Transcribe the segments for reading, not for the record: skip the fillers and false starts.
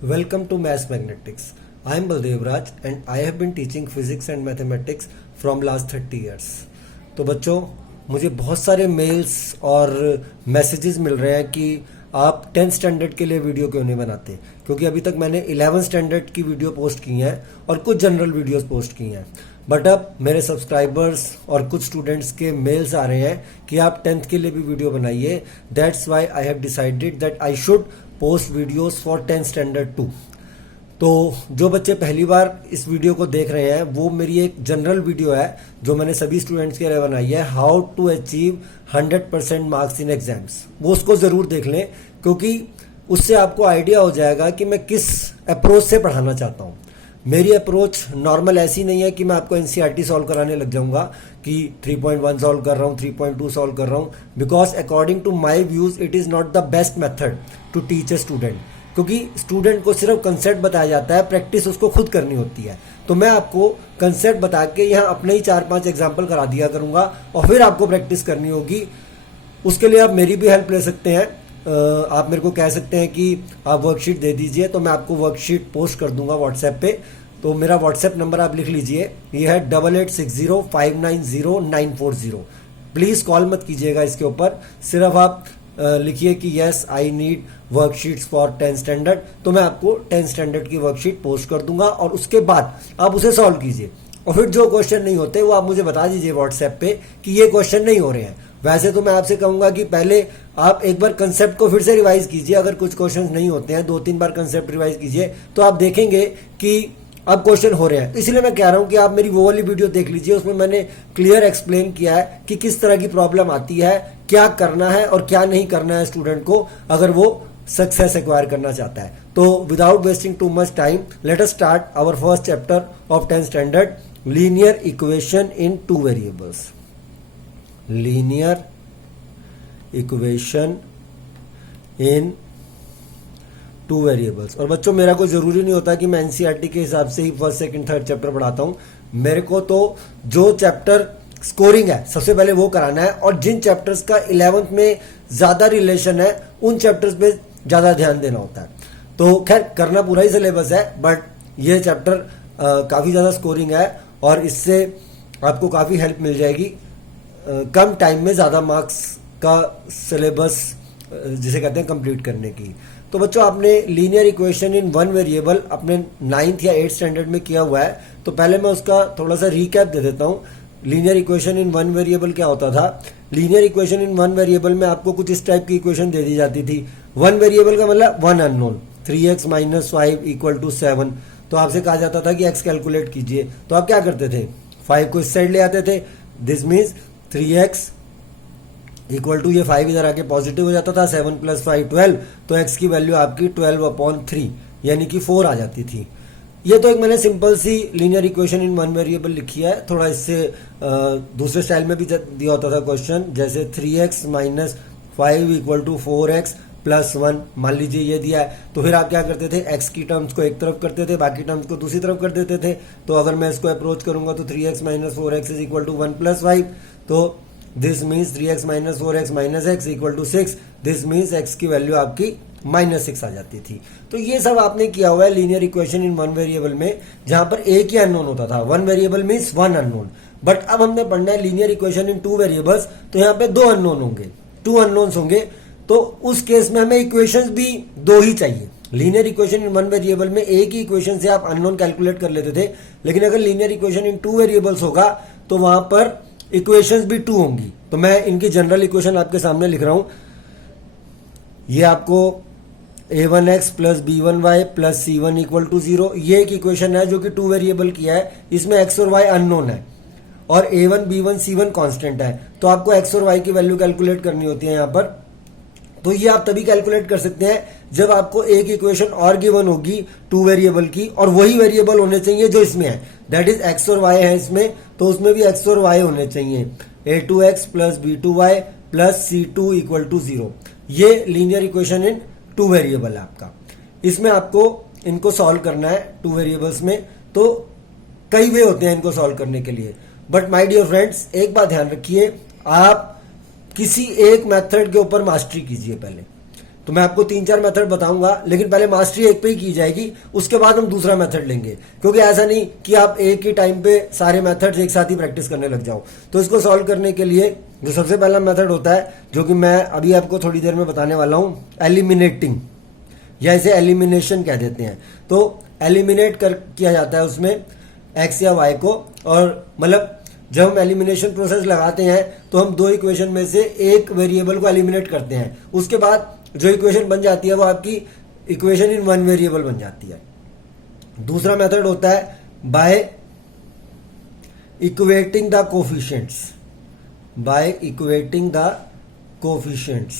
Welcome to Maths Magnetics. I am Baldev Raj and I have been teaching physics and mathematics from last 30 years. तो बच्चों, मुझे बहुत सारे mails और messages मिल रहे हैं कि आप 10th स्टैंडर्ड के लिए वीडियो क्यों नहीं बनाते, क्योंकि अभी तक मैंने 11th स्टैंडर्ड की वीडियो पोस्ट की हैं और कुछ जनरल वीडियोस पोस्ट की हैं. बट अब मेरे सब्सक्राइबर्स और कुछ स्टूडेंट्स के मेल्स आ रहे हैं कि आप 10th के लिए भी वीडियो बनाइए. That's why I have decided that I should post videos for 10th standard too. तो जो बच्चे पहली बार इस वीडियो को देख रहे हैं, वो मेरी एक जनरल वीडियो है जो मैंने सभी स्टूडेंट्स के लिए बनाई है, how to achieve 100% marks in exams. वो उसको ज़रूर देख लें, क्योंकि उससे आपको आइडिया हो जाएगा कि मैं किस अप्रोच से पढ़ाना चाहता हूँ. मेरी अप्रोच नॉर्मल ऐसी नहीं है कि मैं आपको एनसीईआरटी सॉल्व कराने लग जाऊंगा कि 3.1 सॉल्व कर रहा हूँ, 3.2 सॉल्व कर रहा हूँ, because according to my views it is not the best method to teach a student. क्योंकि स्टूडेंट को सिर्फ कंसेप्ट बताया जाता है, प्रैक्टिस उसको खुद करनी होती है. तो मैं आपको कंसेप्ट बता के यहाँ अपने ही 4-5 एग्जाम्पल करा दिया करूंगा और फिर आपको प्रैक्टिस करनी होगी. उसके लिए आप मेरी भी हेल्प ले सकते हैं. आप मेरे को कह सकते हैं कि आप वर्कशीट दे दीजिए, तो मैं आपको वर्कशीट पोस्ट कर दूंगा व्हाट्सएप पे. तो मेरा व्हाट्सएप नंबर आप लिख लीजिए, ये है 8860590940. प्लीज़ कॉल मत कीजिएगा इसके ऊपर, सिर्फ आप लिखिए कि yes I need worksheets for 10th standard. तो मैं आपको 10th स्टैंडर्ड की वर्कशीट पोस्ट कर दूंगा और उसके बाद आप उसे सॉल्व कीजिए. और फिर जो क्वेश्चन नहीं होते वो आप मुझे बता दीजिए व्हाट्सएप पे कि ये क्वेश्चन नहीं हो रहे हैं. वैसे तो मैं आपसे कहूंगा कि पहले आप एक बार कंसेप्ट को फिर से रिवाइज कीजिए. अगर कुछ क्वेश्चन नहीं होते हैं, 2-3 बार कंसेप्ट रिवाइज कीजिए, तो आप देखेंगे कि अब क्वेश्चन हो रहे हैं. इसलिए मैं कह रहा हूं कि आप मेरी वो वाली वीडियो देख लीजिए, उसमें मैंने क्लियर एक्सप्लेन किया है कि किस तरह की प्रॉब्लम आती है, क्या करना है और क्या नहीं करना है स्टूडेंट को अगर वो सक्सेस एक्वायर करना चाहता है. तो without wasting too much time, let us start our first chapter of 10th standard, linear equation in 2 variables. Linear equation in 2 variables. और बच्चों, मेरा कोई जरूरी नहीं होता कि मैं एनसीईआरटी के हिसाब से ही फर्स्ट, सेकंड, थर्ड चैप्टर पढ़ाता हूं. मेरे को तो जो चैप्टर स्कोरिंग है सबसे पहले वो कराना है, और जिन चैप्टर्स का 11th में ज्यादा रिलेशन है उन चैप्टर्स पे ज्यादा ध्यान देना होता है. तो खैर, करना पूरा ही सिलेबस है, बट ये चैप्टर काफी ज्यादा स्कोरिंग है और इससे आपको काफी हेल्प मिल जाएगी कम टाइम में ज्यादा मार्क्स का सिलेबस जिसे कहते हैं कंप्लीट करने की. तो बच्चों, आपने लीनियर इक्वेशन इन 1 वेरिएबल अपने 9th या 8th स्टैंडर्ड में किया हुआ है. तो पहले मैं उसका थोड़ा सा रिकैप दे देता हूँ. लीनियर इक्वेशन इन 1 वेरिएबल क्या होता था? लीनियर इक्वेशन इन 1 वेरिएबल में आपको कुछ इस टाइप की इक्वेशन दे दी जाती थी. 1 वेरिएबल का मतलब 1 अननोन, 3x - 5 = 7. तो आपसे कहा जाता था कि x कैलकुलेट कीजिए. तो आप क्या करते थे? 5 को इस साइड ले आते थे. दिस मीन्स 3x = ये 5 इधर आके पॉजिटिव हो जाता था, 7 + 5 12. तो x की वैल्यू आपकी 12/3 यानी कि 4 आ जाती थी. ये तो एक मैंने सिंपल सी लीनियर इक्वेशन इन 1 वेरिएबल लिखी है. थोड़ा इससे दूसरे स्टाइल में भी दिया होता था क्वेश्चन, जैसे 3x - 5 = 4x + 1. मान लीजिए ये दिया है, तो फिर आप क्या करते थे? x की टर्म्स को एक तरफ करते थे, बाकी टर्म्स को दूसरी तरफ कर देते थे. तो अगर मैं इसको अप्रोच करूंगा तो 3x - 4x = 1 + 5. तो this means 3x - 4x - x = 6. This means x की वैल्यू आपकी -6 आ जाती थी. तो ये सब आपने किया हुआ है लीनियर इक्वेशन इन 1 वेरिएबल में, जहां पर एक ही अननोन होता था. 1 वेरिएबल मीन्स 1 अननोन. बट अब हमने पढ़ना है लीनियर इक्वेशन इन 2 वेरिएबल्स, तो यहाँ पे 2 अननोन होंगे, 2 अननोन्स होंगे. तो उस केस में हमें इक्वेशंस भी 2 ही चाहिए. लीनियर इक्वेशन इन 1 वेरिएबल में एक ही इक्वेशन से आप अननोन कैलकुलेट कर लेते थे, लेकिन अगर लीनियर इक्वेशन इन 2 वेरिएबल्स होगा तो वहां पर इक्वेशंस भी 2 होंगी. तो मैं इनकी जनरल इक्वेशन आपके सामने लिख रहा हूं. ये आपको a1x + b1y + c1 = 0. ये एक इक्वेशन है जो कि 2 वेरिएबल की है. इसमें x और y अननोन है और a1 b1 c1 कांस्टेंट है. तो आपको x और y की वैल्यू कैलकुलेट करनी होती है यहाँ पर. तो ये आप तभी कैलकुलेट कर सकते हैं जब आपको एक इक्वेशन और गिवन होगी 2 वेरिएबल की, और वही वेरिएबल होने चाहिए जो इसमें है. दैट इज x और y है इसमें, तो उसमें भी x और y होने चाहिए. a2x + b2y + c2 = 0. ये लीनियर इक्वेशन इन 2 वेरिएबल है आपका. इसमें आपको इनको सॉल्व करना है 2 वेरिएबल्स में. तो कई वे होते हैं इनको सॉल्व करने के लिए. बट माय डियर फ्रेंड्स, एक बात ध्यान रखिए, आप किसी एक मेथड के ऊपर मास्टरी कीजिए पहले. तो मैं आपको 3-4 मेथड बताऊंगा, लेकिन पहले मास्टरी एक पे ही की जाएगी, उसके बाद हम दूसरा मेथड लेंगे, क्योंकि ऐसा नहीं कि आप एक ही टाइम पे सारे मेथड्स एक साथ ही प्रैक्टिस करने लग जाओ। तो इसको सॉल्व करने के लिए जो सबसे पहला मेथड होता है, जो कि मैं अभी आपको थोड़ी देर में बताने वाला हूं, एलिमिनेटिंग, या इसे एलिमिनेशन कह देते हैं। तो एलिमिनेट किया जाता है उसमें एक्स या वाई को, और मतलब जब हम एलिमिनेशन प्रोसेस लगाते हैं तो हम दो इक्वेशन में से एक वेरिएबल को एलिमिनेट करते हैं, उसके बाद जो इक्वेशन बन जाती है वो आपकी इक्वेशन इन वन वेरिएबल बन जाती है। दूसरा मेथड होता है by equating the coefficients, by equating the coefficients.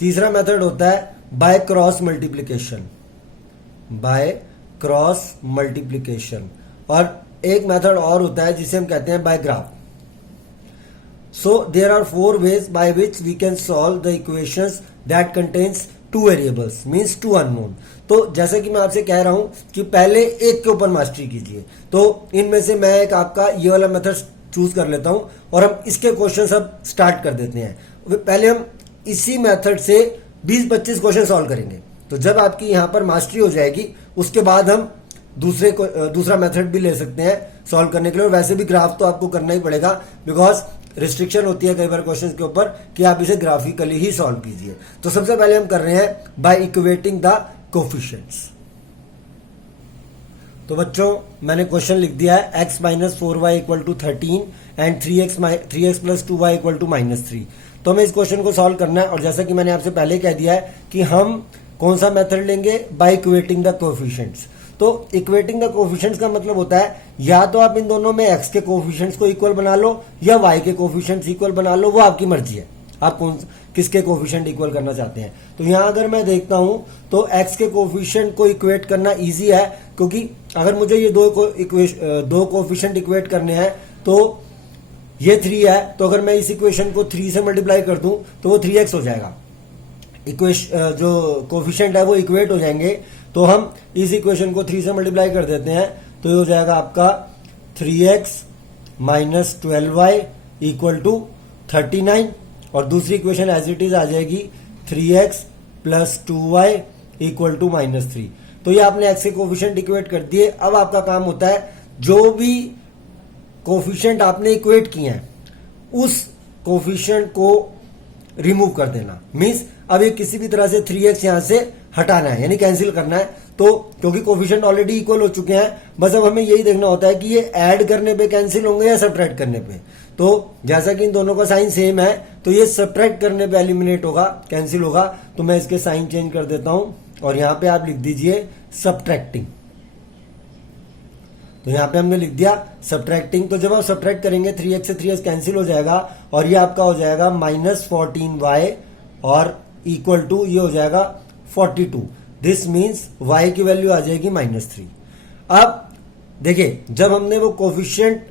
तीसरा मेथड होता है by cross multiplication, by cross multiplication. और एक मेथड और होता है जिसे हम कहते हैं by graph. So there are 4 ways by which we can solve the equations that contains 2 variables, means 2 unknown। तो जैसा कि मैं आपसे कह रहा हूं कि पहले एक के ऊपर मास्टरी कीजिए, तो इनमें से मैं एक आपका ये वाला मेथड चूज कर लेता हूं और हम इसके क्वेश्चन सब स्टार्ट कर देते हैं। पहले हम इसी मेथड से 20-25 क्वेश्चन सॉल्व करेंगे, तो जब आपकी यहां पर मास्टरी हो जाएगी उसके बाद हम दूसरा मेथड भी ले सकते हैं सॉल्व करने के लिए। और वैसे भी ग्राफ तो आपको करना ही पड़ेगा, बिकॉज रिस्ट्रिक्शन होती है कई बार क्वेश्चन के ऊपर कि आप इसे ग्राफिकली ही सॉल्व कीजिए। तो सबसे पहले हम कर रहे हैं बाय इक्वेटिंग द कोफिशिएंट्स। तो बच्चों मैंने क्वेश्चन लिख दिया है x - 4y = 13 and 3x + 2y = -3। तो हमें इस क्वेश्चन को सॉल्व करना है, और जैसा कि मैंने आपसे पहले कह दिया है कि हम कौन सा मेथड लेंगे, बाय इक्वेटिंग द कोफिशिएंट्स। तो इक्वेटिंग द कोफिशिएंट्स का मतलब होता है या तो आप इन दोनों में x के कोफिशिएंट्स को इक्वल बना लो या y के कोफिशिएंट्स इक्वल बना लो, वो आपकी मर्जी है, आप किसके कोफिशिएंट इक्वल करना चाहते हैं। तो यहां अगर मैं देखता हूं तो x के कोफिशिएंट को इक्वेट करना इजी है, क्योंकि अगर मुझे ये दो कोफिशिएंट इक्वेट करने हैं तो ये 3 है, तो अगर मैं इस इक्वेशन को 3 से मल्टीप्लाई कर दूं तो वो 3x हो जाएगा। जो कोफिशिएंट है वो इक्वेट हो जाएंगे, तो हम इस इक्वेशन को 3 से मल्टीप्लाई कर देते हैं, तो ये हो जाएगा आपका 3x - 12y = 39, और दूसरी इक्वेशन एज इट इज आ जाएगी 3x + 2y = -3। तो ये आपने x के कोफिशिएंट इक्वेट कर दिए। अब आपका काम होता है जो भी कोफिशिएंट आपने इक्वेट किए हैं उस कोफिशिएंट को रिमूव कर देना। मींस अब ये किसी भी तरह से 3x यहां से हटाना है, यानी कैंसिल करना है। तो क्योंकि कोफिशिएंट ऑलरेडी इक्वल हो चुके हैं, बस अब हमें यही देखना होता है कि ये ऐड करने पे कैंसिल होंगे या सब्ट्रैक्ट करने पे। तो जैसा कि इन दोनों का साइन सेम है, तो ये सब्ट्रैक्ट करने पे एलिमिनेट होगा, कैंसिल होगा। तो मैं इसके साइन चेंज कर देता हूं और यहां पे आप लिख दीजिए सब्ट्रैक्टिंग। तो यहां पे हमने लिख दिया सब्ट्रैक्टिंग। तो जब आप सब्ट्रैक्ट करेंगे 3x से 3x कैंसिल हो जाएगा, और ये आपका हो जाएगा -14y और इक्वल टू ये हो जाएगा 42। दिस मीन्स y की वैल्यू आ जाएगी -3। अब देखिए जब हमने वो कोफिशिएंट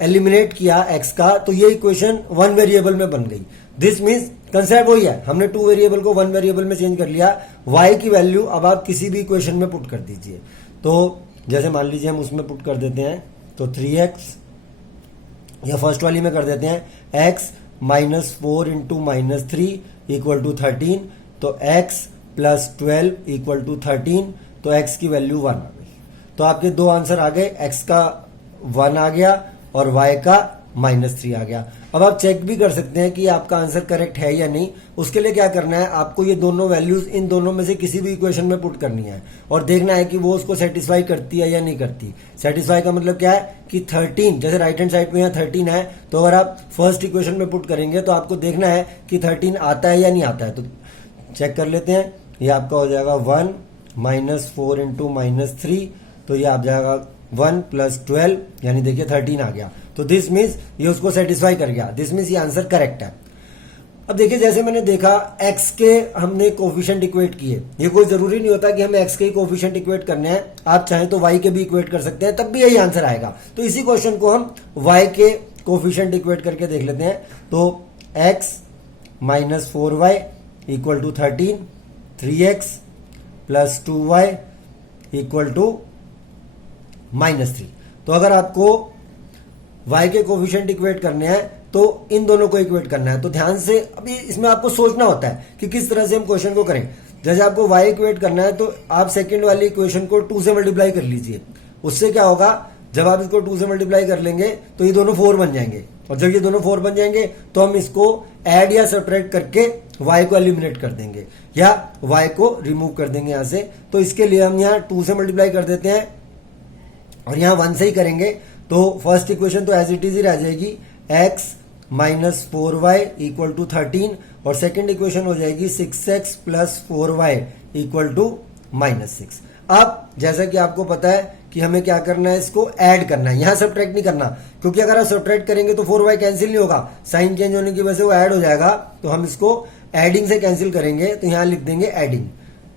एलिमिनेट किया x का, तो ये इक्वेशन 1 वेरिएबल में बन गई। दिस मीन्स कंसेप्ट वही है, हमने 2 वेरिएबल को 1 वेरिएबल में चेंज कर लिया। y की वैल्यू अब आप किसी भी इक्वेशन में पुट कर दीजिए। तो जैसे मान लीजिए हम उसमें पुट कर देते हैं, तो 3x या फर्स्ट वाली में कर देते हैं x - 4 × -3 = 13। तो x + 12 = 13, तो x की वैल्यू 1 आ गई। तो आपके दो आंसर आ गए, x का 1 आ गया और y का -3 आ गया। अब आप चेक भी कर सकते हैं कि आपका आंसर करेक्ट है या नहीं। उसके लिए क्या करना है, आपको ये दोनों वैल्यूज इन दोनों में से किसी भी इक्वेशन में पुट करनी है और देखना है कि वो उसको सेटिस्फाई करती है या नहीं करती। सेटिस्फाई का मतलब क्या है कि 13, जैसे राइट हैंड साइड में यहाँ 13 है, तो अगर आप फर्स्ट इक्वेशन में पुट करेंगे तो आपको देखना है कि 13 आता है या नहीं आता है। तो चेक कर लेते हैं, ये आपका हो जाएगा 1 - 4 × -3, तो ये आप जाएगा 1 + 12, यानी देखिए 13 आ गया। तो दिस मीन्स ये उसको सेटिस्फाई कर गया, दिस मीन्स ये आंसर करेक्ट है। अब देखिए जैसे मैंने देखा x के हमने कोफिशिएंट इक्वेट किए, ये कोई जरूरी नहीं होता कि हमें x के ही कोफिशिएंट इक्वेट करने हैं, आप चाहें तो y के भी इक्वेट कर सकते हैं, तब भी यही आंसर आएगा। तो इसी क्वेश्चन को हम y के कोफिशिएंट इक्वेट करके देख लेते हैं। तो x - 4y = 13, 3x + 2y = -3। तो अगर आपको y के कोफिशिएंट इक्वेट करने हैं तो इन दोनों को इक्वेट करना है। तो ध्यान से अभी इसमें आपको सोचना होता है कि किस तरह से हम क्वेश्चन को करें। जैसे आपको y इक्वेट करना है तो आप सेकंड वाली इक्वेशन को 2 से मल्टीप्लाई कर लीजिए। उससे क्या होगा, जब आप इसको 2 से मल्टीप्लाई कर लेंगे तो ये दोनों 4 बन जाएंगे, और जब ये दोनों 4 बन जाएंगे तो हम इसको ऐड या सब्ट्रैक्ट करके y को एलिमिनेट कर देंगे या y को रिमूव कर देंगे यहाँ से। तो इसके लिए हम यहाँ 2 से मल्टीप्लाई कर देते हैं और यहाँ 1 से ही करेंगे। तो फर्स्ट इक्वेशन तो एज इट इज ही रह जाएगी, x minus 4y equal to 13, और सेकेंड इक्वेशन हो जाएगी 6x plus 4y equal to -6। अब जैसा कि आपको पता है कि हमें क्या करना है, इसको ऐड करना है, यहां सब्ट्रैक्ट नहीं करना, क्योंकि अगर आप सब्ट्रैक्ट करेंगे तो 4y कैंसिल नहीं होगा, साइन चेंज होने की वजह से वो ऐड हो जाएगा। तो हम इसको एडिंग से कैंसिल करेंगे, तो यहां लिख देंगे एडिंग।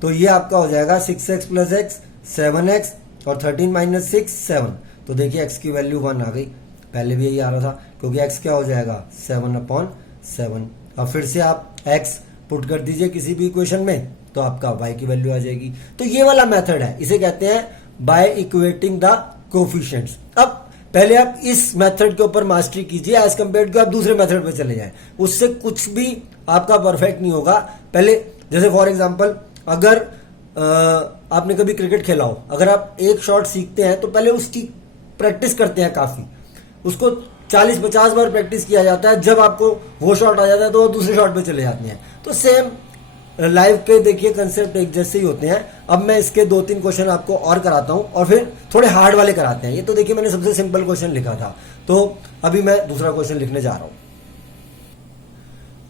तो ये आपका हो जाएगा 6x प्लस x 7x और 13 माइनस 6 7। तो देखिए x की वैल्यू 1 आ गई, पहले भी यही आ रहा था क्योंकि x क्या हो जाएगा 7/7। अब फिर से आप x पुट कर दीजिए किसी भी इक्वेशन में तो आपका y की वैल्यू आ जाएगी। तो ये वाला मेथड है, इसे कहते हैं बाय इक्वेटिंग द कोफिशिएंट्स। अब पहले आप इस मेथड के ऊपर मास्टरी कीजिए एज कंपेयर टू आप दूसरे मेथड पे चले जाएं, उससे कुछ भी आपका परफेक्ट नहीं होगा। पहले जैसे फॉर एग्जांपल अगर आपने कभी क्रिकेट खेला हो, अगर आप एक शॉट सीखते हैं तो पहले उसकी प्रैक्टिस करते हैं काफी, उसको 40-50 बार प्रैक्टिस किया जाता है, जब आपको वो शॉट आ जाता है तो वो दूसरे शॉट पे चले जाते हैं। तो सेम लाइव पे देखिए कंसेप्ट एक जैसे ही होते हैं। अब मैं इसके 2-3 क्वेश्चन आपको और कराता हूं और फिर थोड़े हार्ड वाले कराते हैं। ये तो देखिए मैंने सबसे सिंपल क्वेश्चन लिखा था, तो अभी मैं दूसरा क्वेश्चन लिखने जा रहा हूं।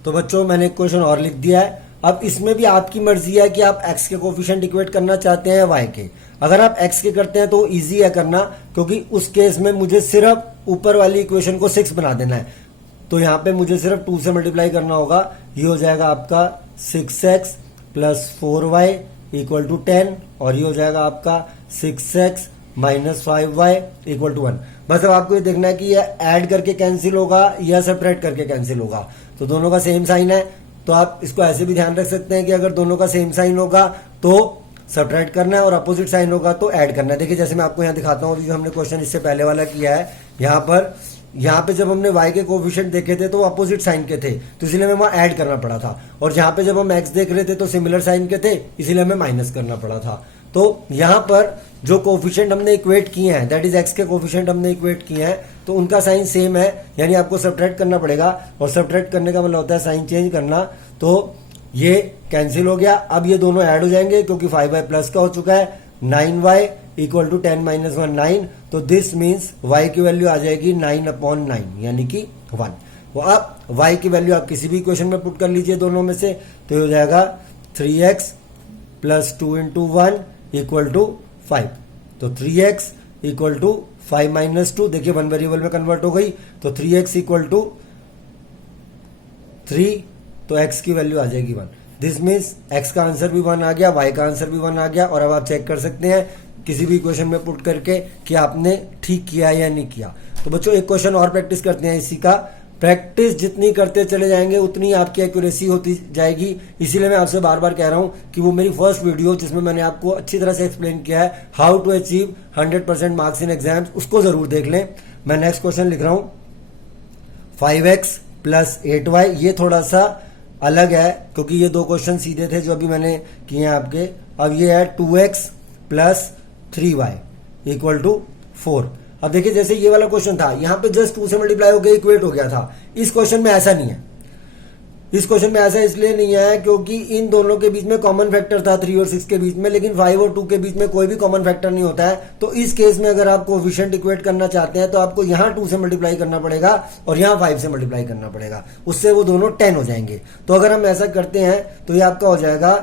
तो बच्चों मैंने एक क्वेश्चन और लिख दिया है। अब इसमें भी आपकी मर्जी है कि आप x के कोफिशिएंट इक्वेट करना चाहते हैं या y के। अगर आप x के करते हैं तो इजी है करना, क्योंकि उस केस में मुझे सिर्फ ऊपर वाली इक्वेशन को 6 बना देना है। तो यहां पे मुझे सिर्फ 2 से मल्टीप्लाई करना होगा, ये हो जाएगा आपका 6x plus 4y equal to 10, और ये हो जाएगा आपका 6x minus 5y equal to 1। बस अब आपको ये देखना है कि ये ऐड करके कैंसिल होगा या सब्ट्रैक्ट करके कैंसिल होगा। तो दोनों का सेम साइन है, तो आप इसको ऐसे भी ध्यान रख सकते हैं कि अगर दोनों का सेम साइन होगा तो सब्ट्रैक्ट करना है और अपोजिट साइन होगा तो ऐड करना है। देखिए जैसे मैं आपको यहाँ दिखाता हूँ, जो हमने क्वेश्चन इससे पहले वाला किया है, यहाँ पे जब हमने y के कोफिशिएंट देखे थे तो वो अपोजिट साइन के थे, तो इसलिए हमें वहां ऐड करना पड़ा था, और यहाँ पे जब हम x देख रहे थे तो सिमिलर साइन के थे, इसीलिए हमें माइनस करना पड़ा था। तो यहाँ पर जो कोफिशिएंट हमने इक्वेट किए हैं, दैट इज x के कोफिशिएंट हमने इक्वेट किए हैं, तो उनका साइन सेम है, यानी आपको सब्ट्रैक्ट करना पड़ेगा, और सब्ट्रैक्ट करने का मतलब होता है साइन चेंज करना। तो ये कैंसिल हो गया, अब ये दोनों ऐड हो जाएंगे क्योंकि 5y प्लस का हो चुका है, 9y इक्वल टू 10 माइनस 1 9। तो दिस मीन्स y की वैल्यू आ जाएगी 9/9 यानी कि 1। वो अब y की वैल्यू आप किसी भी इक्वेशन में पुट कर लीजिए दोनों में से, तो हो जाएगा 3x plus 2 into 1 equal to 5। तो 3x इक्वल टू 5 माइनस 2, देखिए 1 वेरिएबल में कन्वर्ट हो गई, तो 3x इक्वल टू 3, तो x की वैल्यू आ जाएगी 1। दिस मीन्स x का आंसर भी 1 आ गया, y का आंसर भी 1 आ गया, और अब आप चेक कर सकते हैं किसी भी क्वेश्चन में पुट करके कि आपने ठीक किया या नहीं किया। तो बच्चों एक क्वेश्चन और प्रैक्टिस करते हैं इसी का। प्रैक्टिस जितनी करते चले जाएंगे उतनी आपकी एक्यूरेसी होती जाएगी। इसीलिए मैं आपसे बार बार कह रहा हूं कि वो मेरी फर्स्ट वीडियो जिसमें मैंने आपको अच्छी तरह से एक्सप्लेन किया है how to achieve 100% marks in exams, उसको जरूर देख लें। मैं नेक्स्ट क्वेश्चन लिख रहा हूं 5x प्लस 8y। ये थोड़ा सा अलग है क्योंकि ये 2 क्वेश्चन सीधे थे जो अभी मैंने किए हैं आपके। अब ये है 2x plus 3y equal to 4। अब देखिए जैसे ये वाला क्वेश्चन था, यहां पे जस्ट 2 से मल्टीप्लाई हो गया, इक्वेट हो गया था। इस क्वेश्चन में ऐसा नहीं है। इस क्वेश्चन में ऐसा इसलिए नहीं है क्योंकि इन दोनों के बीच में कॉमन फैक्टर था 3 और 6 के बीच में, लेकिन 5 और 2 के बीच में कोई भी कॉमन फैक्टर नहीं होता है। तो इस केस में अगर आप कोएफिशिएंट इक्वेट करना चाहते हैं तो आपको यहां 2 से मल्टीप्लाई करना पड़ेगा और यहां 5 से मल्टीप्लाई करना पड़ेगा, उससे वो दोनों 10 हो जाएंगे। तो अगर हम ऐसा करते हैं तो ये आपका हो जाएगा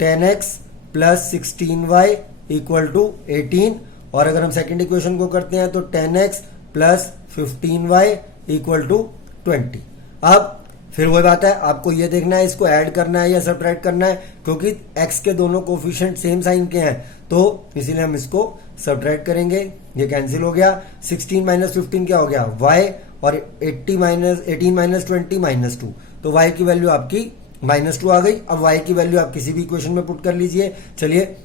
10x plus 16y equal to 18, और अगर हम सेकेंड इक्वेशन को करते हैं तो 10x plus 15y equal to 20। अब फिर वही बात है, आपको ये देखना है इसको ऐड करना है या सब्ट्रैक्ट करना है, क्योंकि x के दोनों कोफिशिएंट सेम साइन के हैं, तो इसीलिए हम इसको सब्ट्रैक्ट करेंगे। ये कैंसिल हो गया। 16 माइनस 15 क्या हो गया y, और 18 माइनस 20 माइनस 2, तो y की वैल्यू आपकी -2 आ गई। अब y की वैल्यू आप किसी भी इक्वेशन में पुट कर लीजिए। चलिए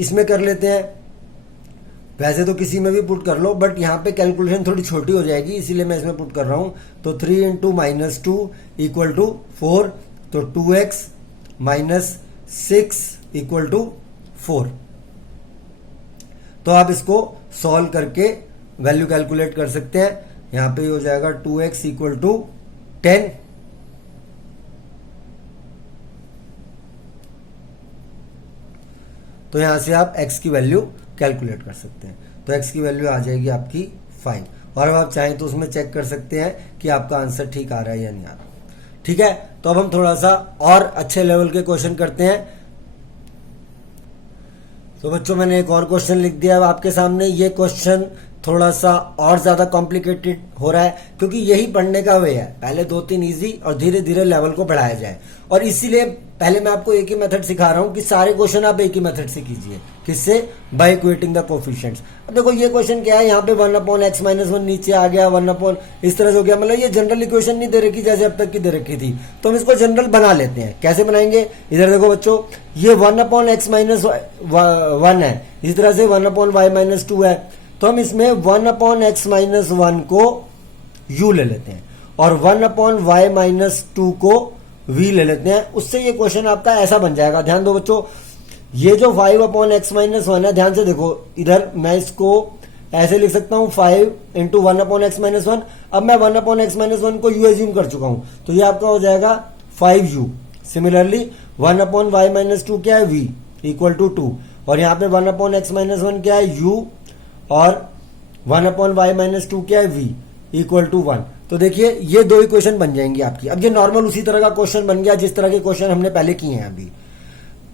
इसमें कर लेते हैं। वैसे तो किसी में भी पुट कर लो, बट यहाँ पे कैलकुलेशन थोड़ी छोटी हो जाएगी, इसीलिए मैं इसमें पुट कर रहा हूं। तो 3 इंटू -2 इक्वल टू 4, तो 2x माइनस 6 इक्वल टू 4। तो आप इसको सॉल्व करके वैल्यू कैलकुलेट कर सकते हैं। यहां पे हो जाएगा 2x इक्वल टू 10, तो यहां से आप x की वैल्यू कैलकुलेट कर सकते हैं। तो x की वैल्यू आ जाएगी आपकी 5, और अब आप चाहें तो उसमें चेक कर सकते हैं कि आपका आंसर ठीक आ रहा है या नहीं आ रहा। ठीक है, तो अब हम थोड़ा सा और अच्छे लेवल के क्वेश्चन करते हैं। तो बच्चों मैंने एक और क्वेश्चन लिख दिया है आपके सामने। ये क्वेश्चन थोड़ा सा और ज्यादा कॉम्प्लिकेटेड हो रहा है, क्योंकि यही पढ़ने का वे है, पहले 2-3 इजी और धीरे धीरे लेवल को बढ़ाया जाए। और इसीलिए पहले मैं आपको एक ही मेथड सिखा रहा हूं कि सारे क्वेश्चन आप एक ही मेथड से कीजिए। किससे? By equating the coefficients. अब देखो ये क्वेश्चन क्या है, यहाँ पे 1/x-1 नीचे आ गया, 1 इस तरह से हो गया, मतलब ये जनरल इक्वेशन नहीं दे रखी जैसे अब तक की दे रखी थी। तो हम इसको जनरल बना लेते हैं। कैसे बनाएंगे? इधर देखो बच्चों, ये 1/x-1 है, इस तरह से 1/y-2 है। तो हम इसमें 1/x-1 को u ले लेते हैं और 1/y-2 को v ले लेते हैं। उससे ये क्वेश्चन आपका ऐसा बन जाएगा। ध्यान दो बच्चों, ये जो 5/x-1 है, ध्यान से देखो, इधर मैं इसको ऐसे लिख सकता हूं 5 इंटू 1/x-1। अब मैं 1/x-1 को u एज्यूम कर चुका हूं, तो ये आपका हो जाएगा 5u। सिमिलरली 1/y-2 क्या है? v इक्वल टू 2, और यहां पे 1/x-1 क्या है? u, और 1/y-2 क्या है? v equal to 1। तो देखिए ये दो इक्वेशन बन जाएंगी आपकी। अब ये नॉर्मल उसी तरह का क्वेश्चन बन गया जिस तरह के क्वेश्चन हमने पहले किए हैं अभी।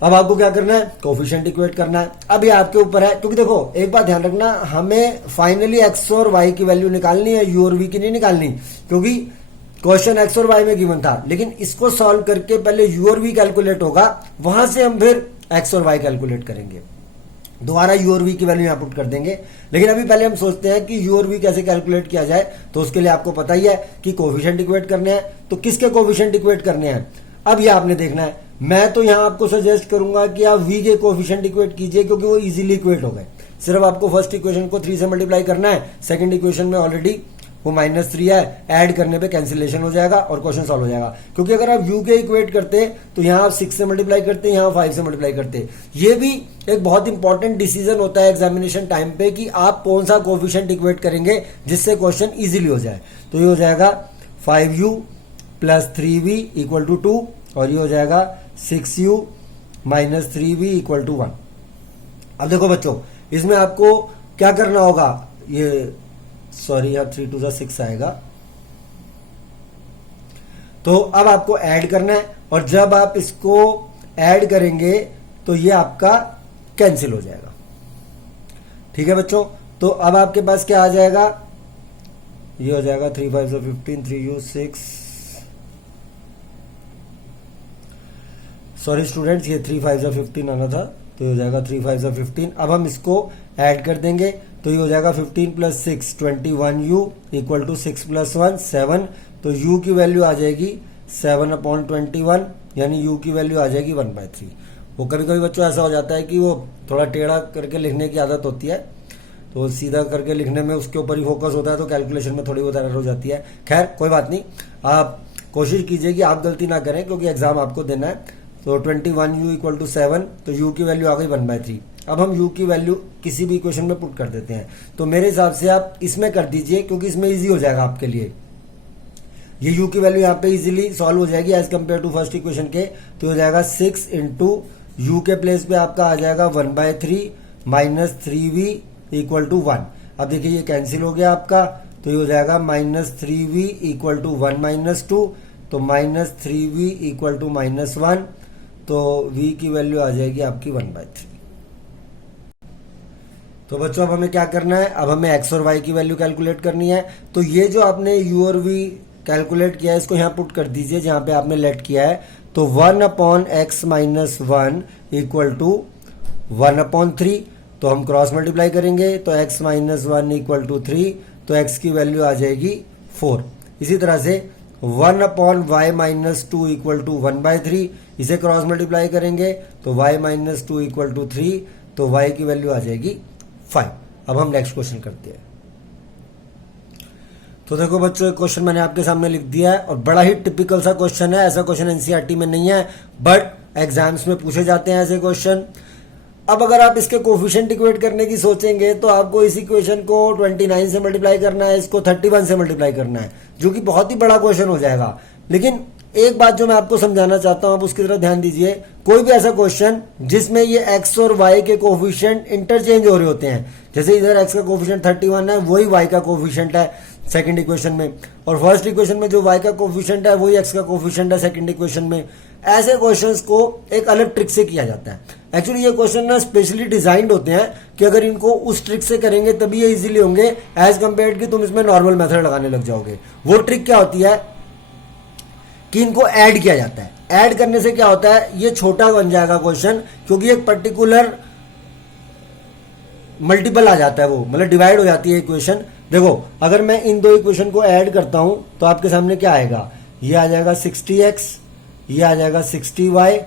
अब आपको क्या करना है? कोफिशिएंट इक्वेट करना है। अब ये आपके ऊपर है, क्योंकि देखो एक बात ध्यान रखना, हमें फाइनली x और y की वैल्यू निकालनी है, u और v की नहीं निकालनी, क्योंकि क्वेश्चन x और y में गिवन था। लेकिन इसको सॉल्व करके पहले u और v कैलकुलेट होगा, वहां से हम फिर x और y कैलकुलेट करेंगे, दोबारा u और v की वैल्यू यहां पुट कर देंगे। लेकिन अभी पहले हम सोचते हैं कि u और v कैसे कैलकुलेट किया जाए। तो उसके लिए आपको पता ही है कि कोफिशिएंट इक्वेट करने हैं। तो किसके कोफिशिएंट इक्वेट करने हैं? अब ये आपने देखना है। मैं तो यहां आपको सजेस्ट करूंगा कि आप v के कोफिशिएंट इक्वेट कीजिए, क्योंकि वो इजीली इक्वेट हो गए। सिर्फ आपको फर्स्ट इक्वेशन को 3 से मल्टीप्लाई करना है, सेकंड इक्वेशन में ऑलरेडी वो -3 है, ऐड करने पे कैंसिलेशन हो जाएगा और क्वेश्चन सॉल्व हो जाएगा। क्योंकि अगर आप u के इक्वेट करते तो यहां आप 6 से मल्टीप्लाई करते, यहां 5 से मल्टीप्लाई करते। ये भी एक बहुत इंपॉर्टेंट डिसीजन होता है एग्जामिनेशन टाइम पे कि आप कौन सा कोफिशिएंट इक्वेट करेंगे जिससे क्वेश्चन इजीली हो जाए। तो ये हो जाएगा 5u plus 3v equal to 2, और ये हो जाएगा 6u minus 3v equal to 1। अब देखो बच्चों, इसमें आपको क्या करना होगा, ये सॉरी यहाँ 3 2 6 आएगा। तो अब आपको ऐड करना है, और जब आप इसको ऐड करेंगे तो ये आपका कैंसिल हो जाएगा। ठीक है बच्चों, तो अब आपके पास क्या आ जाएगा? ये हो जाएगा 3 5 15, 3u 6, सॉरी स्टूडेंट्स, ये 3 5 15 आना था, तो ये हो जाएगा 3 5 15। अब हम इसको ऐड कर देंगे, तो ये हो जाएगा 15 plus 6 21u equal to 6 plus 1 7। तो u की वैल्यू आ जाएगी 7/21, यानी u की वैल्यू आ जाएगी 1/3। वो कभी कभी बच्चों ऐसा हो जाता है कि वो थोड़ा टेढ़ा करके लिखने की आदत होती है, तो सीधा करके लिखने में उसके ऊपर ही फोकस होता है, तो कैलकुलेशन में थोड़ी बहुत एरर हो जाती है। खैर कोई बात नहीं, आप कोशिश कीजिए कि आप गलती ना करें, क्योंकि एग्जाम आपको देना है। तो 21u इक्वल टू 7, तो u की वैल्यू आ गई 1/3। अब हम u की वैल्यू किसी भी इक्वेशन में पुट कर देते हैं। तो मेरे हिसाब से आप इसमें कर दीजिए, क्योंकि इसमें इजी हो जाएगा आपके लिए। ये u की वैल्यू यहाँ पे इजीली सॉल्व हो जाएगी as compare to first equation के। तो हो जाएगा 6 इंटू u के प्लेस पे आपका आ जाएगा 1/3 माइनस 3v इक्वल टू 1। अब देखिए ये कैंसिल हो गया आपका, तो ये हो जाएगा -3v इक्वल टू 1 माइनस 2, तो -3v इक्वल टू -1, तो v की वैल्यू आ जाएगी आपकी 1/3। तो बच्चों अब हमें क्या करना है? अब हमें x और y की वैल्यू कैलकुलेट करनी है। तो ये जो आपने u और v कैलकुलेट किया है, इसको यहाँ पुट कर दीजिए जहां पे आपने लेट किया है। तो 1/x-1 इक्वल टू 1/3, तो हम क्रॉस मल्टीप्लाई करेंगे, तो x-1 इक्वल टू 3, तो x की वैल्यू आ जाएगी 4। इसी तरह से 1/y-2 इक्वल टू 1/3, इसे क्रॉस मल्टीप्लाई करेंगे तो y-2 इक्वल टू 3, तो y की वैल्यू आ जाएगी 5। अब हम नेक्स्ट क्वेश्चन करते हैं। तो देखो बच्चों, एक क्वेश्चन मैंने आपके सामने लिख दिया है और बड़ा ही टिपिकल सा क्वेश्चन है। ऐसा क्वेश्चन एनसीईआरटी में नहीं है, बट एग्जाम्स में पूछे जाते हैं ऐसे क्वेश्चन। अब अगर आप इसके कोफिशिएंट इक्वेट करने की सोचेंगे तो आपको इस इक्वेशन को 29 से मल्टीप्लाई करना है, इसको 31 से मल्टीप्लाई करना है, जो कि बहुत ही बड़ा क्वेश्चन हो जाएगा। लेकिन एक बात जो मैं आपको समझाना चाहता हूं, आप उसकी तरफ ध्यान दीजिए। कोई भी ऐसा क्वेश्चन जिसमें ये x और y के कोफिशिएंट इंटरचेंज हो रहे होते हैं, जैसे इधर x का कोफिशिएंट 31 है, वही y का कोफिशिएंट है सेकंड इक्वेशन में, और फर्स्ट इक्वेशन में जो y का कोफिशिएंट है वही x का कोफिशिएंट है सेकंड इक्वेशन में। ऐसे क्वेश्चंस को एक अलग ट्रिक से किया जाता है। एक्चुअली ये क्वेश्चन ना स्पेशली डिजाइंड होते हैं कि अगर इनको उस ट्रिक से करेंगे तभी ये इजीली होंगे, एज कंपेयर्ड कि तुम इसमें नॉर्मल मेथड लगाने लग जाओगे। वो ट्रिक क्या होती है कि इनको ऐड किया जाता है। ऐड करने से क्या होता है, ये छोटा बन जाएगा क्वेश्चन, क्योंकि एक पर्टिकुलर मल्टीपल आ जाता है, वो मतलब डिवाइड हो जाती है इक्वेशन। देखो, अगर मैं इन दो इक्वेशन को ऐड करता हूं तो आपके सामने क्या आएगा, ये आ जाएगा 60x, ये आ जाएगा 60y,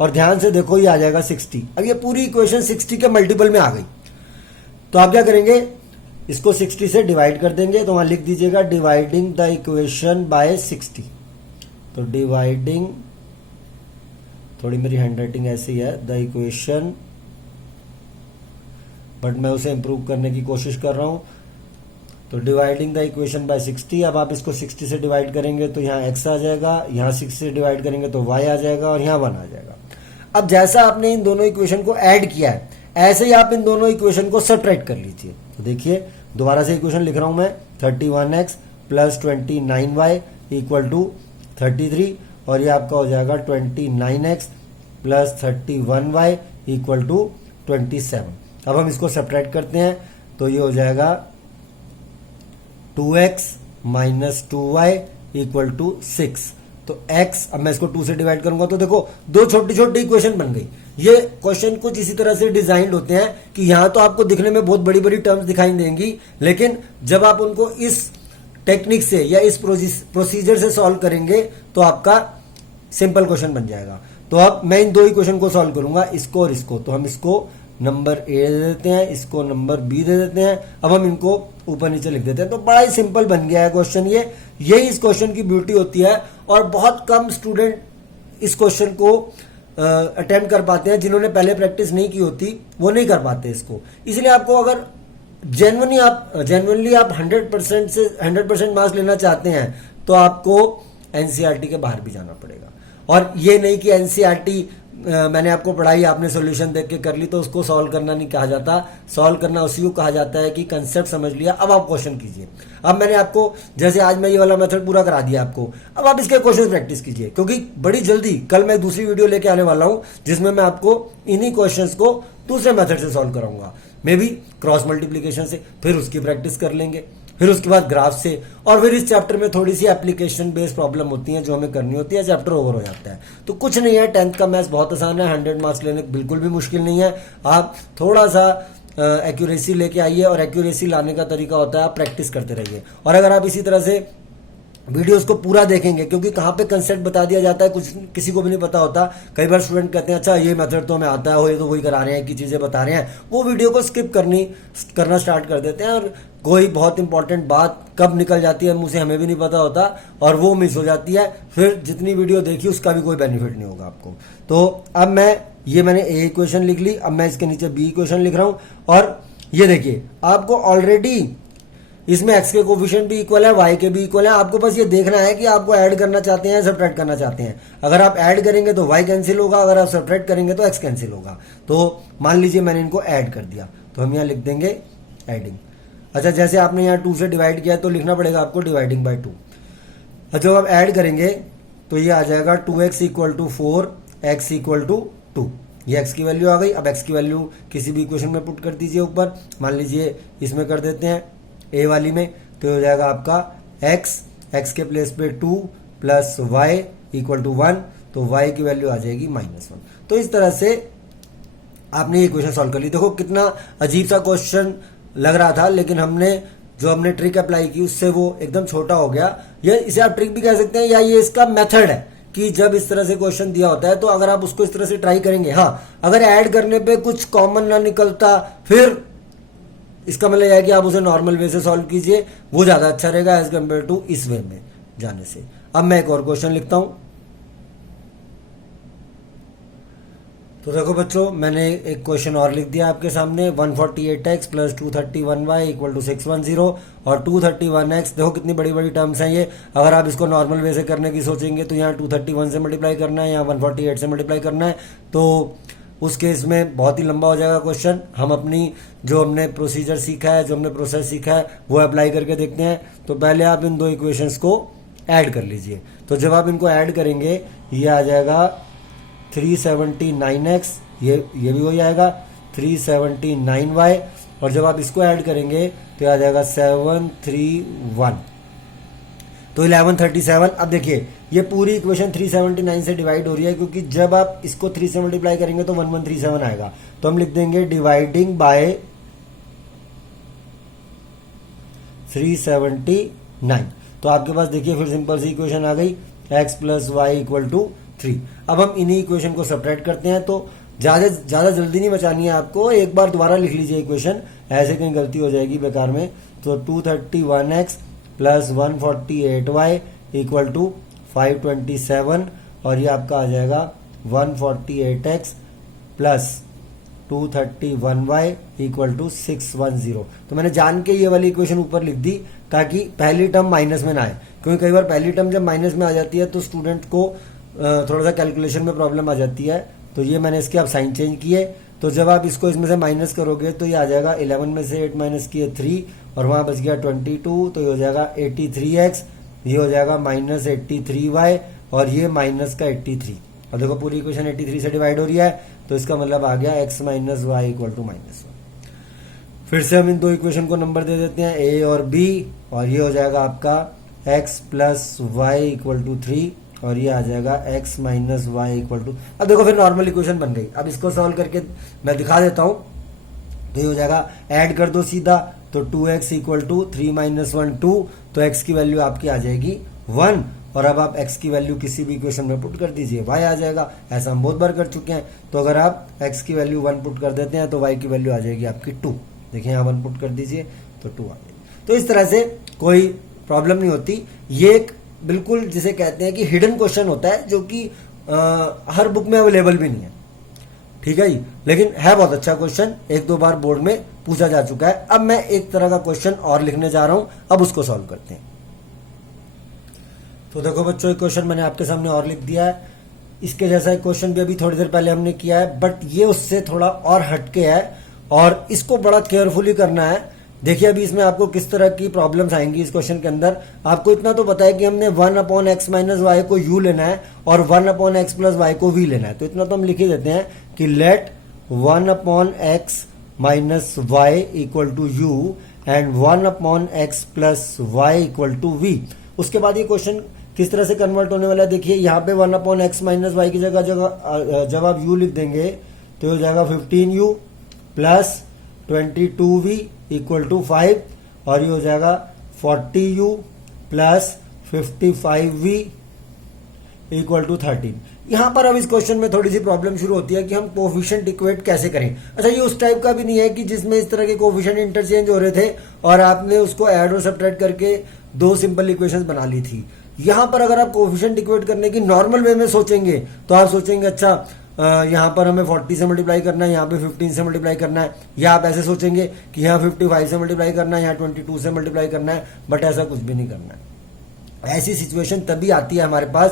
और ध्यान से देखो ये आ जाएगा 60। अब ये पूरी इक्वेशन 60 के मल्टीपल में आ गई, तो आप क्या करेंगे, इसको 60 से डिवाइड कर देंगे। तो वहां लिख दीजिएगा डिवाइडिंग द इक्वेशन बाय 60। तो डिवाइडिंग, थोड़ी मेरी हैंडराइटिंग ऐसी है, द इक्वेशन, बट मैं उसे इंप्रूव करने की कोशिश कर रहा हूं। तो डिवाइडिंग द इक्वेशन बाय 60। अब आप इसको 60 से डिवाइड करेंगे तो यहाँ x आ जाएगा, यहाँ 60 से डिवाइड करेंगे तो y आ जाएगा, और यहाँ 1 आ जाएगा। अब जैसा आपने इन दोनों इक्वेशन को ऐड किया है, ऐसे ही आप इन दोनों इक्वेशन को सब्ट्रैक्ट कर लीजिए। तो देखिए, दोबारा से इक्वेशन लिख रहा हूं मैं, 31x plus 29y equal to 33, और ये आपका हो जाएगा 29x plus 31y equal to 27। अब हम इसको सब्ट्रैक्ट करते हैं तो ये हो जाएगा 2x minus 2y equal to 6। तो x, अब मैं इसको 2 से डिवाइड करूंगा तो देखो दो छोटी छोटी इक्वेशन बन गई। ये क्वेश्चन कुछ इसी तरह से डिजाइंड होते हैं कि यहां तो आपको दिखने में बहुत बड़ी बड़ी टर्म्स दिखाई देंगी, लेकिन जब आप उनको इस टेक्निक से या इस प्रोसीजर से सॉल्व करेंगे तो आपका सिंपल क्वेश्चन बन जाएगा। तो अब मैं इन दो इक्वेशन को सॉल्व करूंगा, इसको और इसको। तो हम इसको नंबर A दे देते हैं, इसको नंबर B दे देते हैं। अब हम इनको ऊपर नीचे लिख देते हैं। तो बड़ा ही सिंपल बन गया है क्वेश्चन। यही इस क्वेश्चन की ब्यूटी होती है, और बहुत कम स्टूडेंट इस क्वेश्चन को अटेम्प्ट कर पाते हैं। जिन्होंने पहले प्रैक्टिस नहीं की होती वो नहीं कर पाते इसको। इसलिए आपको अगर जेन्युइनली आप 100% से 100% मार्क्स लेना चाहते हैं तो आपको एनसीईआरटी के बाहर भी जाना पड़ेगा। और ये नहीं कि एनसीईआरटी मैंने आपको पढ़ाई, आपने सॉल्यूशन देख के कर ली तो उसको सॉल्व करना नहीं कहा जाता। सॉल्व करना उसी को कहा जाता है कि कंसेप्ट समझ लिया, अब आप क्वेश्चन कीजिए। अब मैंने आपको, जैसे आज मैं ये वाला मेथड पूरा करा दिया आपको, अब आप इसके क्वेश्चन प्रैक्टिस कीजिए, क्योंकि बड़ी जल्दी कल मैं दूसरी वीडियो लेके आने वाला हूं जिसमें मैं आपको इन्हीं क्वेश्चंस को दूसरे मेथड से सॉल्व कराऊंगा, मे बी क्रॉस मल्टीप्लीकेशन से। फिर उसकी प्रैक्टिस कर लेंगे, फिर उसके बाद ग्राफ से, और फिर इस चैप्टर में थोड़ी सी एप्लीकेशन बेस्ड प्रॉब्लम होती है जो हमें करनी होती है। चैप्टर ओवर हो जाता है। तो कुछ नहीं है, 10th का मैथ्स बहुत आसान है, 100 मार्क्स लेने बिल्कुल भी मुश्किल नहीं है। आप थोड़ा सा एक्यूरेसी लेके आइए, और एक्यूरेसी लाने का तरीका होता है आप प्रैक्टिस करते रहिए। और अगर आप इसी तरह से वीडियोस को पूरा देखेंगे, क्योंकि कहाँ पे कंसेप्ट बता दिया जाता है कुछ किसी को भी नहीं पता होता। कई बार स्टूडेंट कहते हैं अच्छा ये मेथड तो हमें आता है, ये तो वही करा रहे हैं, की चीजें बता रहे हैं, वो वीडियो को स्किप करना स्टार्ट कर देते हैं, और कोई बहुत इंपॉर्टेंट बात कब निकल जाती है मुझे हमें भी नहीं पता होता, और वो मिस हो जाती है। फिर जितनी वीडियो देखी उसका भी कोई बेनिफिट नहीं होगा आपको। तो अब मैंने ए इक्वेशन लिख ली, अब मैं इसके नीचे बी इक्वेशन लिख रहा हूं, और ये देखिए आपको ऑलरेडी इसमें x के कोफिशिएंट भी इक्वल है, y के भी इक्वल है। आपको बस ये देखना है कि आपको ऐड करना चाहते हैं, सब्ट्रैक्ट करना चाहते हैं। अगर आप ऐड करेंगे तो y कैंसिल होगा, अगर आप सब्ट्रैक्ट करेंगे तो x कैंसिल होगा। तो मान लीजिए मैंने इनको ऐड कर दिया, तो हम यहाँ लिख देंगे एडिंग। अच्छा, जैसे आपने यहाँ 2 से डिवाइड किया तो लिखना पड़ेगा आपको डिवाइडिंग बाय 2। अच्छा, जब आप ऐड करेंगे तो ये आ जाएगा 2x equal to 4, x equal to 2। ये x की वैल्यू आ गई। अब x की वैल्यू किसी भी इक्वेशन में पुट कर दीजिए ऊपर। मान लीजिए इसमें कर देते हैं a वाली में, तो हो जाएगा आपका x के प्लेस पे 2 प्लस y इक्वल टू 1, तो y की वैल्यू आ जाएगी -1। तो इस तरह से आपने ये इक्वेशन सॉल्व कर ली। देखो कितना अजीब सा क्वेश्चन लग रहा था, लेकिन हमने ट्रिक अप्लाई की उससे वो एकदम छोटा हो गया। ये इसे आप ट्रिक भी कह सकते हैं, या ये इसका मेथड है कि जब इस तरह से क्वेश्चन दिया होता है तो अगर आप उसको इस तरह से ट्राई करेंगे, हाँ अगर ऐड करने पे कुछ कॉमन ना निकलता, फिर इसका मतलब यह है कि आप उसे नॉर्मल वे से सॉल्व कीजिए, वो ज़्यादा अच्छा रहेगा एज कम्पेयर टू इस वे में जाने से। अब मैं एक और क्वेश्चन लिखता हूं। तो देखो बच्चों, मैंने एक क्वेश्चन और लिख दिया आपके सामने, 148x plus 231y equal to 610 और 231x। देखो कितनी बड़ी बड़ी टर्म्स हैं ये। अगर आप इसको नॉर्मल वे से करने की सोचेंगे तो यहाँ 231 से मल्टीप्लाई करना है, यहाँ 148 से मल्टीप्लाई करना है, तो उस केस में बहुत ही लंबा हो जाएगा क्वेश्चन। हम अपनी जो हमने प्रोसीजर सीखा है, जो हमने प्रोसेस सीखा है, वो अप्लाई करके देखते हैं। तो पहले आप इन दो इक्वेशंस को ऐड कर लीजिए। तो जब आप इनको ऐड करेंगे, ये आ जाएगा 379x, ये भी हो जाएगा 379y, और जब आप इसको ऐड करेंगे तो आ जाएगा 731, तो 1137। अब देखिए ये पूरी इक्वेशन 379 से डिवाइड हो रही है, क्योंकि जब आप इसको 3 से मल्टीप्लाई करेंगे तो 1137 आएगा। तो हम लिख देंगे डिवाइडिंग बाय 379। तो आपके पास देखिए फिर सिंपल सी इक्वेशन आ गई, x plus y equal to 3। अब हम इन्हीं इक्वेशन को सब्ट्रैक्ट करते हैं। तो ज़्यादा जल्दी नहीं बचानी है आपको, एक बार दोबारा लिख लीजिए इक्वेशन, ऐसे कहीं गलती हो जाएगी बेकार में। तो 231x plus 148y equal to 527, और ये आपका आ जाएगा 148x plus 231y equal to 610। तो मैंने जान के ये वाली इक्वेशन ऊपर लिख दी ताकि पहली टर्म माइनस में ना आए, क्योंकि कई बार पहली टर्म जब माइनस में आ जाती है तो स्टूडेंट को थोड़ा सा कैलकुलेशन में प्रॉब्लम आ जाती है। तो ये मैंने इसके अब साइन चेंज किए। तो जब आप इसको इसमें से माइनस करोगे तो ये आ जाएगा 11 में से 8 माइनस किए 3, और वहां बच गया 22, तो ये हो जाएगा 83x, ये हो जाएगा माइनस 83y, और ये माइनस का 83। अब देखो पूरी इक्वेशन 83 से डिवाइड हो रही है, तो इसका मतलब आ गया x minus y equal to -1। फिर से हम इन दो इक्वेशन को नंबर दे देते हैं, a और b, और ये हो जाएगा आपका x plus y equal to 3, और ये आ जाएगा x minus y equal to. अब देखो फिर नॉर्मल इक्वेशन बन गई। अब इसको सॉल्व करके मैं दिखा देता हूं। तो ये हो जाएगा, ऐड कर दो सीधा, तो 2x इक्वल टू 3 माइनस 1 2, तो x की वैल्यू आपकी आ जाएगी 1, और अब आप x की वैल्यू किसी भी इक्वेशन में पुट कर दीजिए, y आ जाएगा। ऐसा हम बहुत बार कर चुके हैं। तो अगर आप x की वैल्यू 1 पुट कर देते हैं तो y की वैल्यू आ जाएगी आपकी 2। देखिए यहाँ 1 पुट कर दीजिए तो 2 आ जाएगी। तो इस तरह से कोई प्रॉब्लम नहीं होती। ये एक बिल्कुल जिसे कहते हैं कि हिडन क्वेश्चन होता है, जो कि हर बुक में अवेलेबल भी नहीं है, ठीक है जी, लेकिन है बहुत अच्छा क्वेश्चन, 1-2 बार बोर्ड में पूछा जा चुका है। अब मैं एक तरह का क्वेश्चन और लिखने जा रहा हूं, अब उसको सॉल्व करते हैं। तो देखो बच्चों, एक क्वेश्चन मैंने आपके सामने और लिख दिया है। इसके जैसा एक क्वेश्चन भी अभी थोड़ी देर पहले हमने किया है, बट ये उससे थोड़ा और हटके है, और इसको बड़ा केयरफुली करना है। देखिए अभी इसमें आपको किस तरह की प्रॉब्लम्स आएंगी इस क्वेश्चन के अंदर। आपको इतना तो पता है कि हमने 1/x माइनस वाई को u लेना है और 1/x प्लस वाई को v लेना है। तो इतना तो हम लिख ही देते हैं कि let 1/x minus y equal to u and 1/x plus y equal to v। उसके बाद ये क्वेश्चन किस तरह से कन्वर्ट होने वाला है, देखिए यहाँ पे 1/x माइनस वाई की जगह जब आप u लिख देंगे तो हो जाएगा 15u plus 22v equal to 5, और ये हो जाएगा 40u plus 55v equal to 13। यहां पर अब इस क्वेश्चन में थोड़ी सी प्रॉब्लम शुरू होती है कि हम कोफिशिएंट इक्वेट कैसे करें। अच्छा, ये उस टाइप का भी नहीं है कि जिसमें इस तरह के कोफिशिएंट इंटरचेंज हो रहे थे और आपने उसको ऐड और सब्ट्रैक्ट करके दो सिंपल इक्वेशंस बना ली थी। यहां पर अगर आप कोफिशिएंट इक्वेट करने की नॉर्मल वे में सोचेंगे तो आप सोचेंगे अच्छा यहाँ पर हमें 40 से मल्टीप्लाई करना है, यहाँ पे 15 से मल्टीप्लाई करना है, या आप ऐसे सोचेंगे कि यहाँ 55 से मल्टीप्लाई करना है, यहाँ 22 से मल्टीप्लाई करना है, बट ऐसा कुछ भी नहीं करना है। ऐसी सिचुएशन तभी आती है हमारे पास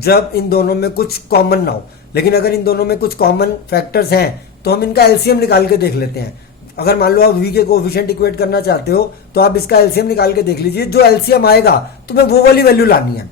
जब इन दोनों में कुछ कॉमन ना हो। लेकिन अगर इन दोनों में कुछ कॉमन फैक्टर्स हैं तो हम इनका एलसीएम निकाल के देख लेते हैं। अगर मान लो आप v के कोएफिशिएंट इक्वेट करना चाहते हो तो आप इसका एलसीएम निकाल के देख लीजिए, जो एलसीएम आएगा तुम्हें वो वाली वैल्यू लानी है।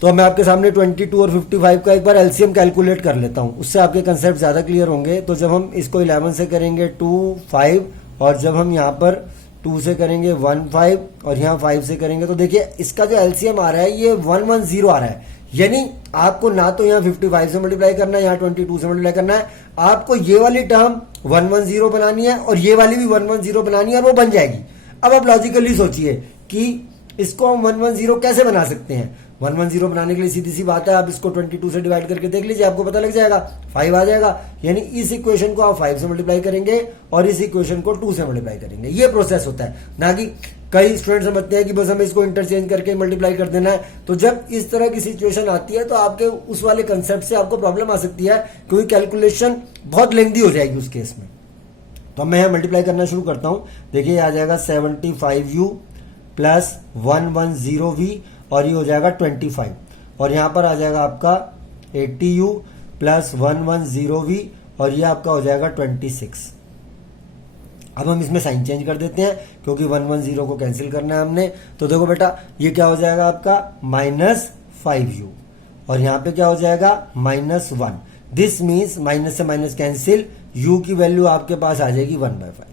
तो मैं आपके सामने 22 और 55 का एक बार एलसीएम कैलकुलेट कर लेता हूं, उससे आपके कंसेप्ट ज्यादा क्लियर होंगे। तो जब हम इसको 11 से करेंगे 2 5, और जब हम यहाँ पर 2 से करेंगे 1 5, और यहाँ 5 से करेंगे तो देखिए इसका जो एलसीएम आ रहा है ये 110 आ रहा है। यानी आपको ना तो यहाँ 55 से मल्टीप्लाई करना है, यहाँ 22 से मल्टीप्लाई करना है, आपको ये वाली टर्म 110 बनानी है और ये वाली भी 110 बनानी है, और वो बन जाएगी। अब आप लॉजिकली सोचिए कि इसको हम 110 कैसे बना सकते हैं। 110 बनाने के लिए सीधी सी बात है, आप इसको 22 से डिवाइड करके देख लीजिए, आपको पता लग जाएगा 5 आ जाएगा। यानी इस इक्वेशन को आप 5 से मल्टीप्लाई करेंगे और इस इक्वेशन को 2 से मल्टीप्लाई करेंगे। ये प्रोसेस होता है, ना कि कई स्टूडेंट समझते हैं कि बस हमें इसको इंटरचेंज करके मल्टीप्लाई कर देना है। तो जब इस तरह की सिचुएशन आती है तो आपके उस वाले कंसेप्ट से आपको प्रॉब्लम आ सकती है, क्योंकि कैलकुलेशन बहुत लेंथी हो जाएगी उस केस में। तो मैं यहां मल्टीप्लाई करना शुरू करता हूं। देखिए आ जाएगा 75u प्लस 110v और ये हो जाएगा 25, और यहां पर आ जाएगा आपका 80u प्लस 110v और ये आपका हो जाएगा 26। अब हम इसमें साइन चेंज कर देते हैं, क्योंकि 110 को कैंसिल करना है हमने। तो देखो बेटा ये क्या हो जाएगा आपका -5u और यहां पे क्या हो जाएगा -1। दिस मीन्स माइनस से माइनस कैंसिल, u की वैल्यू आपके पास आ जाएगी 1/5।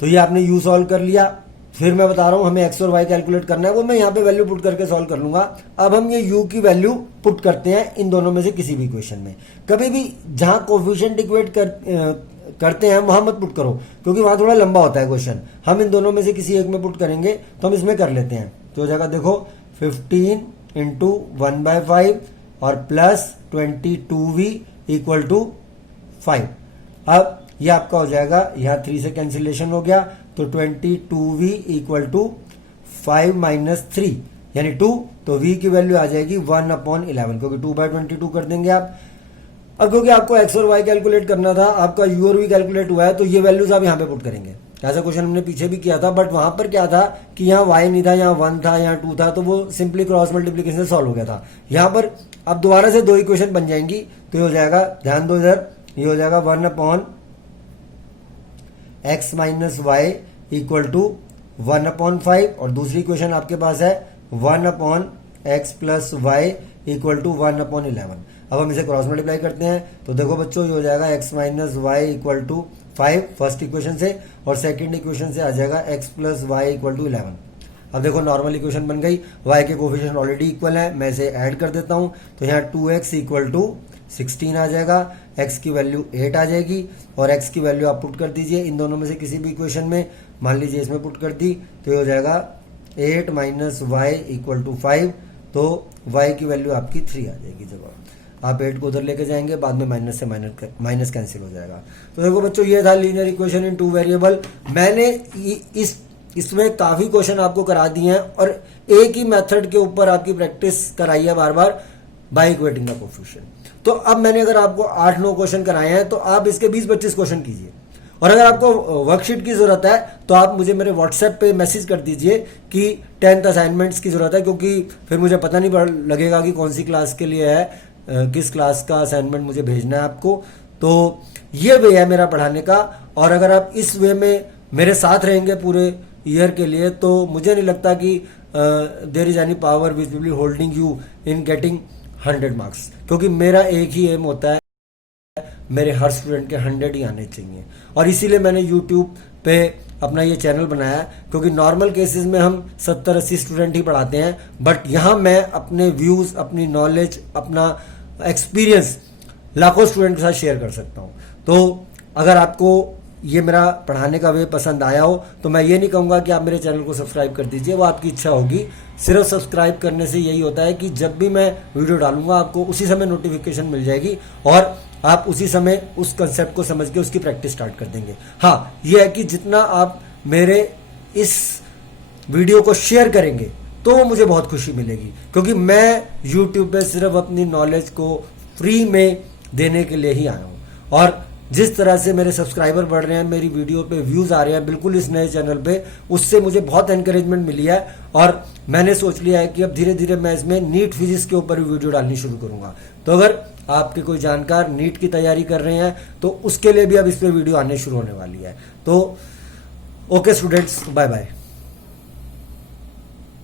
तो ये आपने u सॉल्व कर लिया। फिर मैं बता रहा हूं हमें x और y कैलकुलेट करना है, वो मैं यहां पे वैल्यू पुट करके सॉल्व कर लूंगा। अब हम ये u की वैल्यू पुट करते हैं इन दोनों में से किसी भी इक्वेशन में। कभी भी जहां कोफिशिएंट इक्वेट करते हैं वहां मत पुट करो, क्योंकि वहां थोड़ा लंबा होता है क्वेश्चन। हम इन दोनों में से किसी एक में पुट करेंगे, तो हम इसमें कर लेते हैं। तो हो जाएगा देखो 15 इंटू 1/5 और प्लस 22v इक्वल टू 5। अब ये आपका हो जाएगा, यहाँ 3 से कैंसिलेशन हो गया, तो 22v इक्वल टू 5 माइनस 3 यानी 2। तो v की वैल्यू आ जाएगी 1/11, क्योंकि 2/22 कर देंगे आप। अब क्योंकि आपको x और y कैलकुलेट करना था, आपका u और v कैलकुलेट हुआ है, तो ये वैल्यूज आप यहाँ पे पुट करेंगे। ऐसा क्वेश्चन हमने पीछे भी किया था, बट वहां पर क्या था कि यहाँ y नहीं था, यहाँ 1 था, यहाँ 2 था, तो वो सिंपली क्रॉस मल्टीप्लीकेशन से सॉल्व हो गया था। यहाँ पर अब दोबारा से 2 इक्वेशन बन जाएंगी, तो ये हो जाएगा, ध्यान दो इधर, ये हो जाएगा 1/x minus y equal to 1/5 और दूसरी इक्वेशन आपके पास है 1/x plus y equal to 1/11। अब हम इसे क्रॉस मल्टीप्लाई करते हैं, तो देखो बच्चों ये हो जाएगा x minus y equal to 5 first equation से, और सेकंड इक्वेशन से आ जाएगा x plus y equal to 11। अब देखो नॉर्मल इक्वेशन बन गई, y के कोफिशिएंट ऑलरेडी इक्वल है, मैं इसे ऐड कर देता हूं। तो यहाँ 2x इक्वल टू 16 आ जाएगा, x की वैल्यू 8 आ जाएगी, और x की वैल्यू आप पुट कर दीजिए इन दोनों में से किसी भी इक्वेशन में। मान लीजिए इसमें पुट कर दी, तो ये हो जाएगा 8 माइनस वाई इक्वल टू 5, तो y की वैल्यू आपकी 3 आ जाएगी। जब आप 8 को उधर लेके जाएंगे, बाद में माइनस से माइनस कैंसिल हो जाएगा। तो देखो बच्चों ये था लीनियर इक्वेशन इन 2 वेरिएबल। मैंने इसमें काफी क्वेश्चन आपको करा दिए हैं, और एक ही मेथड के ऊपर आपकी प्रैक्टिस कराई है बार बार, बाय इक्वेटिंग द कोफिशिएंट। तो अब मैंने अगर आपको 8-9 क्वेश्चन कराए हैं, तो आप इसके 20-25 क्वेश्चन कीजिए। और अगर आपको वर्कशीट की जरूरत है, तो आप मुझे मेरे व्हाट्सएप पे मैसेज कर दीजिए कि 10th असाइनमेंट्स की जरूरत है, क्योंकि फिर मुझे पता नहीं लगेगा कि कौन सी क्लास के लिए है, किस क्लास का असाइनमेंट मुझे भेजना है आपको। तो ये वे है मेरा पढ़ाने का, और अगर आप इस वे में मेरे साथ रहेंगे पूरे ईयर के लिए, तो मुझे नहीं लगता कि there is any power which will be holding you in getting 100 marks, क्योंकि मेरा एक ही एम होता है, मेरे हर स्टूडेंट के 100 ही आने चाहिए। और इसीलिए मैंने यूट्यूब पे अपना ये चैनल बनाया, क्योंकि नॉर्मल केसेस में हम 70-80 स्टूडेंट ही पढ़ाते हैं, बट यहाँ मैं अपने व्यूज, अपनी नॉलेज, अपना एक्सपीरियंस लाखों स्टूडेंट के साथ शेयर कर सकता हूँ। तो अगर आपको ये मेरा पढ़ाने का वे पसंद आया हो, तो मैं ये नहीं कहूँगा कि आप मेरे चैनल को सब्सक्राइब कर दीजिए, वो आपकी इच्छा होगी। सिर्फ सब्सक्राइब करने से यही होता है कि जब भी मैं वीडियो डालूंगा, आपको उसी समय नोटिफिकेशन मिल जाएगी, और आप उसी समय उस कंसेप्ट को समझ के उसकी प्रैक्टिस स्टार्ट कर देंगे। हाँ, ये है कि जितना आप मेरे इस वीडियो को शेयर करेंगे, तो मुझे बहुत खुशी मिलेगी, क्योंकि मैं YouTube पे सिर्फ अपनी नॉलेज को फ्री में देने के लिए ही आया हूँ। और जिस तरह से मेरे सब्सक्राइबर बढ़ रहे हैं, मेरी वीडियो पे व्यूज आ रहे हैं बिल्कुल इस नए चैनल पे, उससे मुझे बहुत एनकरेजमेंट मिली है, और मैंने सोच लिया है कि अब धीरे धीरे मैं इसमें नीट फिजिक्स के ऊपर भी वीडियो डालनी शुरू करूंगा। तो अगर आपके कोई जानकार नीट की तैयारी कर रहे हैं, तो उसके लिए भी अब इस पे वीडियो आने शुरू होने वाली है। तो ओके स्टूडेंट्स, बाय बाय।